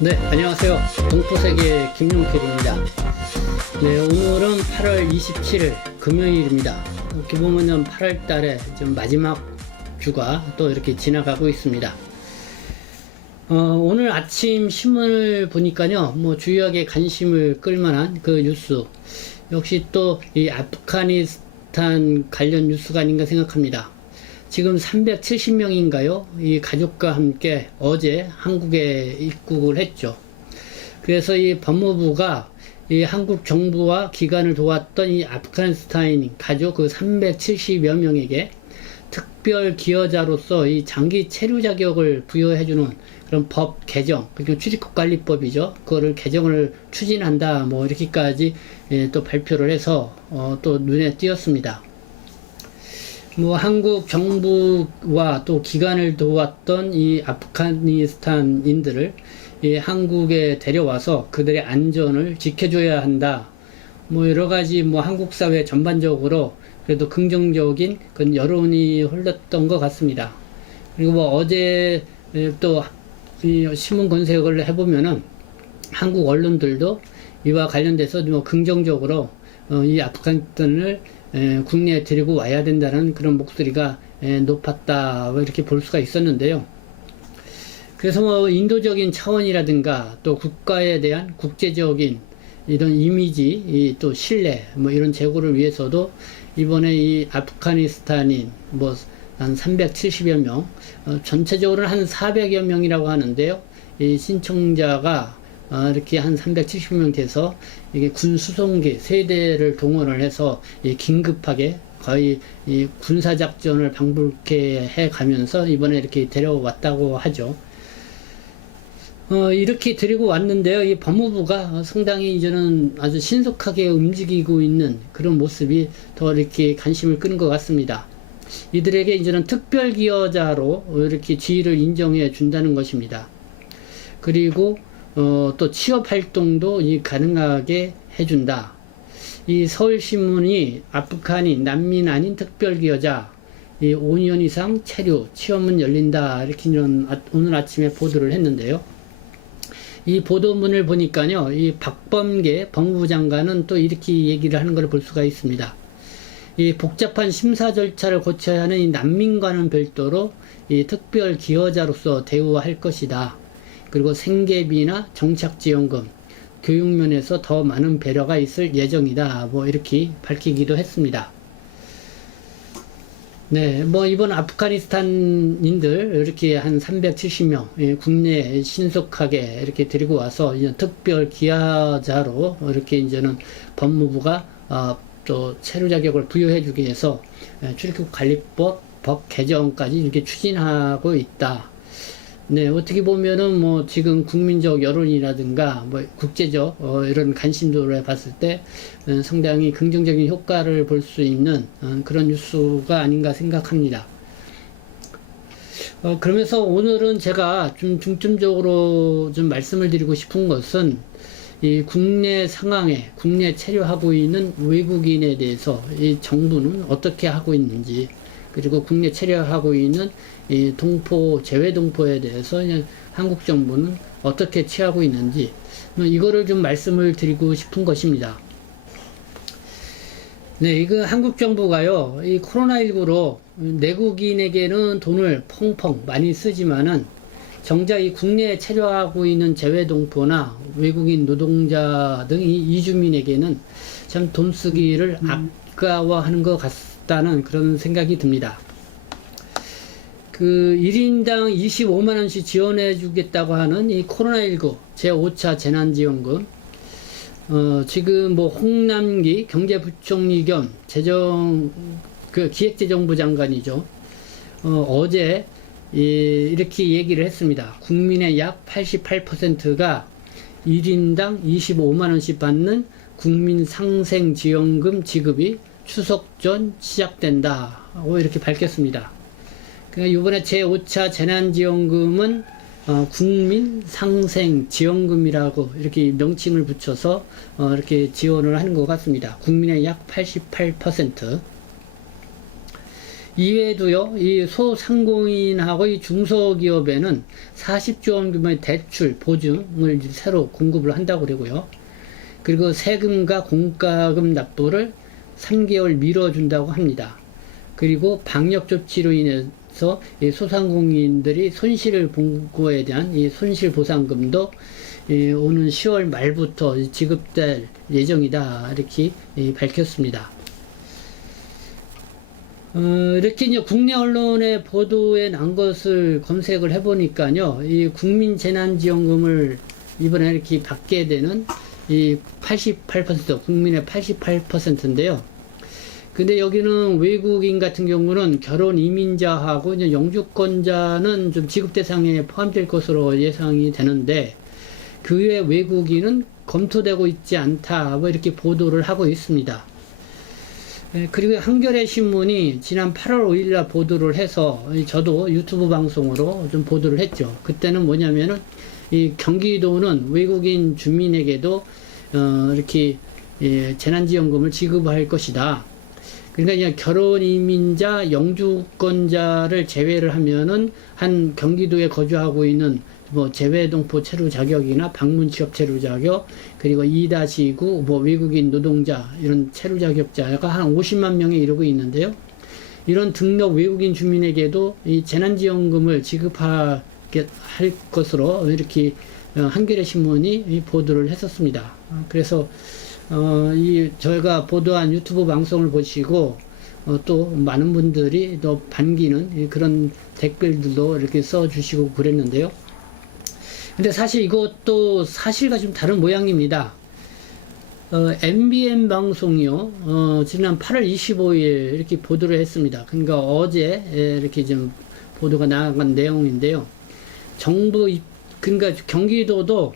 네, 안녕하세요. 동포세계 김용필입니다. 네, 오늘은 8월 27일 금요일입니다. 이렇게 보면 8월 달에 좀 마지막 주가 또 이렇게 지나가고 있습니다. 오늘 아침 신문을 보니까요, 주요하게 관심을 끌만한 그 뉴스, 역시 또 이 아프가니스탄 관련 뉴스가 아닌가 생각합니다. 지금 370명인가요? 이 가족과 함께 어제 한국에 입국을 했죠. 그래서 이 법무부가 이 한국 정부와 기관을 도왔던 이 아프가니스탄인 가족 그 370여 명에게 특별 기여자로서 이 장기 체류 자격을 부여해주는 그런 법 개정, 그러니까 출입국관리법이죠. 그거를 개정을 추진한다, 이렇게까지 또 발표를 해서 또 눈에 띄었습니다. 한국 정부와 또 기관을 도왔던 이 아프가니스탄인들을 이 한국에 데려와서 그들의 안전을 지켜줘야 한다. 여러 가지 한국 사회 전반적으로 그래도 긍정적인 그런 여론이 흘렀던 것 같습니다. 그리고 어제 또 이 신문 검색을 해보면은 한국 언론들도 이와 관련돼서 긍정적으로 이 아프가니스탄을 국내에 데리고 와야 된다는 그런 목소리가 높았다, 이렇게 볼 수가 있었는데요. 그래서 인도적인 차원이라든가 또 국가에 대한 국제적인 이런 이미지, 또 신뢰, 이런 제고를 위해서도 이번에 이 아프가니스탄인 한 370여 명, 전체적으로는 한 400여 명이라고 하는데요. 이 신청자가 이렇게 한 370명 돼서 이게 군 수송기 3대를 동원을 해서 긴급하게 거의 이 군사작전을 방불케 해 가면서 이번에 이렇게 데려왔다고 하죠. 이렇게 데리고 왔는데요. 이 법무부가 상당히 이제는 아주 신속하게 움직이고 있는 그런 모습이 더 이렇게 관심을 끄는 것 같습니다. 이들에게 이제는 특별 기여자로 이렇게 지위를 인정해 준다는 것입니다. 그리고 또 취업 활동도 가능하게 해준다. 이 서울신문이 아프간인 난민 아닌 특별기여자 5년 이상 체류 취업문 열린다, 이렇게 오늘 아침에 보도를 했는데요. 이 보도문을 보니까요, 이 박범계 법무부 장관은 또 이렇게 얘기를 하는 걸 볼 수가 있습니다. 이 복잡한 심사 절차를 거쳐야 하는 이 난민과는 별도로 이 특별 기여자로서 대우할 것이다. 그리고 생계비나 정착지원금, 교육면에서 더 많은 배려가 있을 예정이다. 이렇게 밝히기도 했습니다. 네, 이번 아프가니스탄인들 이렇게 한 370명 국내에 신속하게 이렇게 데리고 와서 이제 특별 기여자로 이렇게 이제는 법무부가 또 체류 자격을 부여해 주기 위해서 출입국 관리법 법 개정까지 이렇게 추진하고 있다. 네, 어떻게 보면은 지금 국민적 여론이라든가 국제적 이런 관심도를 봤을 때 상당히 긍정적인 효과를 볼 수 있는 그런 뉴스가 아닌가 생각합니다. 그러면서 오늘은 제가 좀 중점적으로 좀 말씀을 드리고 싶은 것은 이 국내 상황에 국내 체류하고 있는 외국인에 대해서 이 정부는 어떻게 하고 있는지, 그리고 국내 체류하고 있는 이 동포, 재외 동포에 대해서 한국 정부는 어떻게 취하고 있는지, 이거를 좀 말씀을 드리고 싶은 것입니다. 네, 이거 한국 정부가요, 이 코로나19로 내국인에게는 돈을 펑펑 많이 쓰지만은 정작 이 국내에 체류하고 있는 재외 동포나 외국인 노동자 등 이주민에게는 참 돈 쓰기를 아까워하는 것 같다는 그런 생각이 듭니다. 그 1인당 25만원씩 지원해 주겠다고 하는 이 코로나19 제5차 재난지원금, 지금 홍남기 경제부총리 겸 기획재정부 장관이죠. 어제 이렇게 얘기를 했습니다. 국민의 약 88%가 1인당 25만원씩 받는 국민상생지원금 지급이 추석 전 시작된다, 이렇게 밝혔습니다. 그러니까 이번에 제5차 재난지원금은 국민상생지원금이라고 이렇게 명칭을 붙여서 이렇게 지원을 하는 것 같습니다. 국민의 약 88%. 이외에도요, 이 소상공인하고 이 중소기업에는 40조 원 규모의 대출 보증을 새로 공급을 한다고 그러고요. 그리고 세금과 공과금 납부를 3개월 미뤄준다고 합니다. 그리고 방역 조치로 인해서 이 소상공인들이 손실을 본 거에 대한 이 손실 보상금도 오는 10월 말부터 지급될 예정이다, 이렇게 밝혔습니다. 이렇게 이제 국내 언론의 보도에 난 것을 검색을 해보니까요, 이 국민재난지원금을 이번에 이렇게 받게 되는 이 88%, 국민의 88%인데요. 근데 여기는 외국인 같은 경우는 결혼 이민자하고 이제 영주권자는 좀 지급 대상에 포함될 것으로 예상이 되는데, 그 외 외국인은 검토되고 있지 않다, 뭐 이렇게 보도를 하고 있습니다. 그리고 한겨레 신문이 지난 8월 5일날 보도를 해서 저도 유튜브 방송으로 좀 보도를 했죠. 그때는 뭐냐면은 이 경기도는 외국인 주민에게도 이렇게 재난지원금을 지급할 것이다. 그러니까 그냥 결혼 이민자, 영주권자를 제외를 하면은 한 경기도에 거주하고 있는 뭐 재외동포 체류 자격이나 방문 취업 체류 자격, 그리고 2-9 뭐 외국인 노동자 이런 체류 자격자가 한 50만 명에 이르고 있는데요. 이런 등록 외국인 주민에게도 이 재난지원금을 지급할 것으로 이렇게 한겨레 신문이 보도를 했었습니다. 그래서 저희가 보도한 유튜브 방송을 보시고 또 많은 분들이 또 반기는 그런 댓글들도 이렇게 써주시고 그랬는데요. 근데 사실 이것도 사실과 좀 다른 모양입니다. MBN 방송이요, 지난 8월 25일 이렇게 보도를 했습니다. 그러니까 어제 이렇게 좀 보도가 나간 내용인데요. 그러니까 경기도도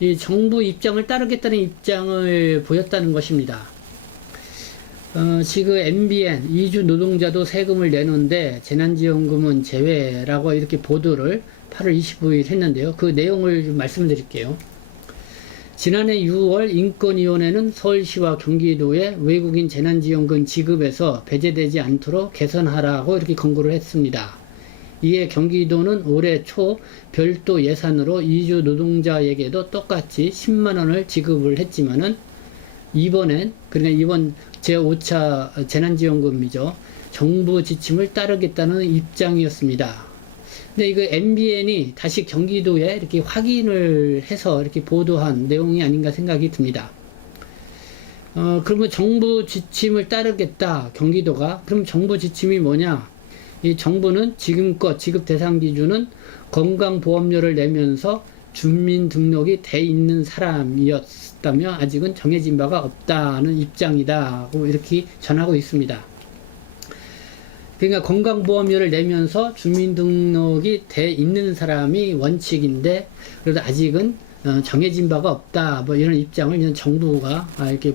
이 정부 입장을 따르겠다는 입장을 보였다는 것입니다. 지금 MBN, 이주 노동자도 세금을 내는데 재난지원금은 제외라고 이렇게 보도를 8월 25일 했는데요. 그 내용을 좀 말씀드릴게요. 지난해 6월 인권위원회는 서울시와 경기도의 외국인 재난지원금 지급에서 배제되지 않도록 개선하라고 이렇게 권고를 했습니다. 이에 경기도는 올해 초 별도 예산으로 이주 노동자에게도 똑같이 10만원을 지급을 했지만은 이번엔, 그러니까 이번 제5차 재난지원금이죠, 정부 지침을 따르겠다는 입장이었습니다. 근데 이거 MBN이 다시 경기도에 이렇게 확인을 해서 이렇게 보도한 내용이 아닌가 생각이 듭니다. 그러면 정부 지침을 따르겠다, 경기도가. 그럼 정부 지침이 뭐냐? 이 정부는 지금껏 지급 대상 기준은 건강보험료를 내면서 주민등록이 돼 있는 사람이었다며 아직은 정해진 바가 없다는 입장이다고 이렇게 전하고 있습니다. 그러니까 건강보험료를 내면서 주민등록이 돼 있는 사람이 원칙인데, 그래도 아직은 정해진 바가 없다, 뭐 이런 입장을 정부가 이렇게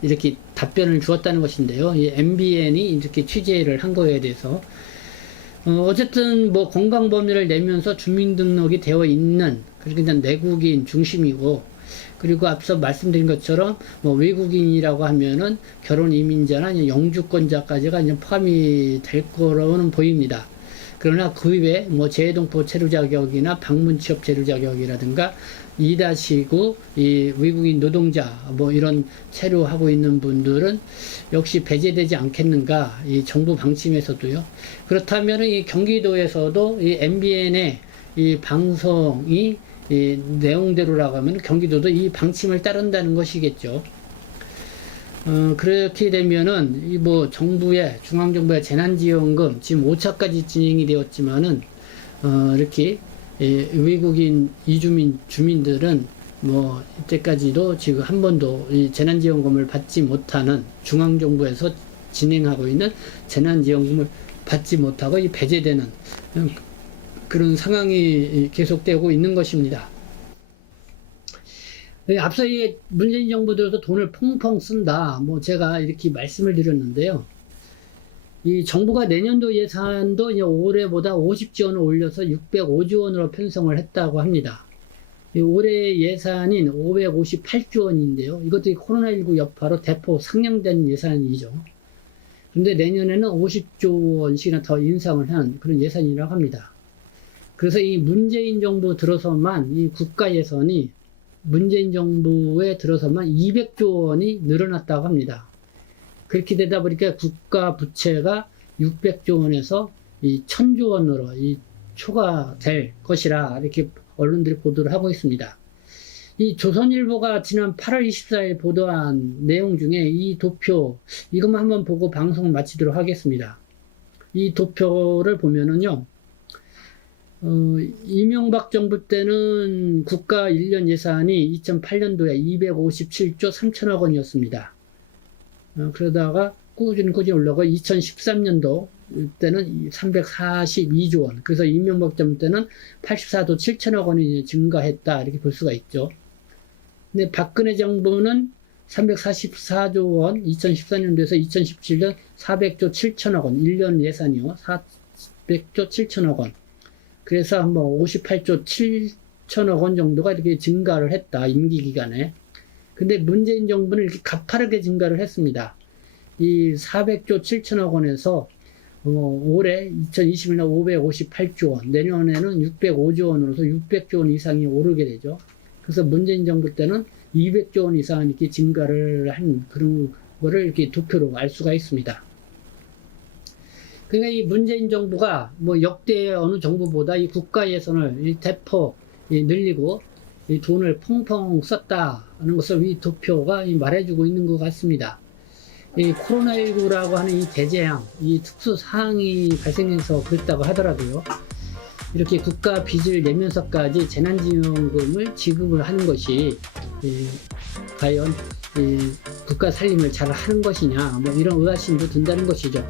이렇게 답변을 주었다는 것인데요. 이 MBN이 이렇게 취재를 한 거에 대해서 어쨌든 뭐 건강보험료를 내면서 주민등록이 되어 있는, 그러니까 내국인 중심이고, 그리고 앞서 말씀드린 것처럼 뭐 외국인이라고 하면은 결혼 이민자나 영주권자까지가 이제 포함이 될 거로는 보입니다. 그러나 그 외에 뭐 재외동포 체류 자격이나 방문 취업 체류 자격이라든가 2-9 이 외국인 노동자 뭐 이런 체류하고 있는 분들은 역시 배제되지 않겠는가, 이 정부 방침에서도요. 그렇다면 이 경기도에서도 이 MBN의 이 방송이 이 내용대로라고 하면 경기도도 이 방침을 따른다는 것이겠죠. 그렇게 되면은 이 뭐 중앙정부의 재난지원금 지금 5차까지 진행이 되었지만은 이렇게 외국인 이주민 주민들은 뭐 이때까지도 지금 한 번도 이 재난지원금을 받지 못하는, 중앙정부에서 진행하고 있는 재난지원금을 받지 못하고 이 배제되는 그런 상황이 계속되고 있는 것입니다. 앞서 이 문재인 정부 들어서 돈을 펑펑 쓴다, 뭐 제가 이렇게 말씀을 드렸는데요. 이 정부가 내년도 예산도 이제 올해보다 50조 원을 올려서 605조 원으로 편성을 했다고 합니다. 이 올해 예산인 558조 원인데요. 이것도 코로나19 여파로 대폭 상향된 예산이죠. 그런데 내년에는 50조 원씩이나 더 인상을 한 그런 예산이라고 합니다. 그래서 이 문재인 정부 들어서만 이 국가 예산이 문재인 정부에 들어서만 200조 원이 늘어났다고 합니다. 그렇게 되다 보니까 국가 부채가 600조 원에서 이 1000조 원으로 이 초과될 것이라 이렇게 언론들이 보도를 하고 있습니다. 이 조선일보가 지난 8월 24일 보도한 내용 중에 이 도표, 이것만 한번 보고 방송을 마치도록 하겠습니다. 이 도표를 보면은요, 이명박 정부 때는 국가 1년 예산이 2008년도에 257조 3천억 원이었습니다. 그러다가 꾸준히 올라가 2013년도 때는 342조 원. 그래서 이명박 정부 때는 84조 7천억 원이 증가했다. 이렇게 볼 수가 있죠. 근데 박근혜 정부는 344조 원, 2014년도에서 2017년 400조 7천억 원, 1년 예산이요. 400조 7천억 원. 그래서 한번 58조 7천억 원 정도가 이렇게 증가를 했다. 임기 기간에. 근데 문재인 정부는 이렇게 가파르게 증가를 했습니다. 이 400조 7천억 원에서 올해 2021년 558조 원, 내년에는 605조 원으로서 600조 원 이상이 오르게 되죠. 그래서 문재인 정부 때는 200조 원 이상 이렇게 증가를 한 그런 거를 이렇게 도표로 알 수가 있습니다. 그러니까 이 문재인 정부가 뭐 역대 어느 정부보다 이 국가 예산을 대폭 늘리고 이 돈을 펑펑 썼다는 것을 이 도표가 말해주고 있는 것 같습니다. 이 코로나19라고 하는 이 대재앙, 이 특수 사항이 발생해서 그랬다고 하더라도요. 이렇게 국가 빚을 내면서까지 재난지원금을 지급을 하는 것이 과연 국가 살림을 잘 하는 것이냐, 뭐 이런 의아심도 든다는 것이죠.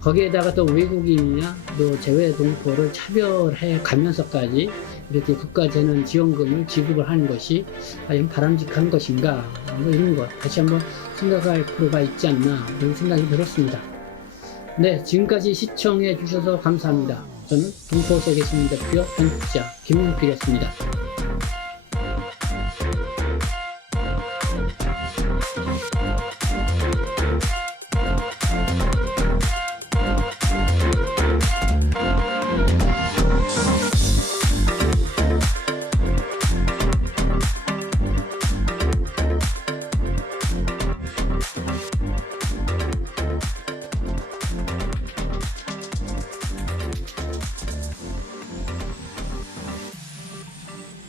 거기에다가 또 외국인이나 또 재외동포를 차별해 가면서까지 이렇게 국가 재난지원금을 지급을 하는 것이 과연 바람직한 것인가, 뭐 이런 것 다시 한번 생각할 필요가 있지 않나 이런 생각이 들었습니다. 네, 지금까지 시청해 주셔서 감사합니다. 저는 동포 세계시민대표 편집자 김용필이었습니다.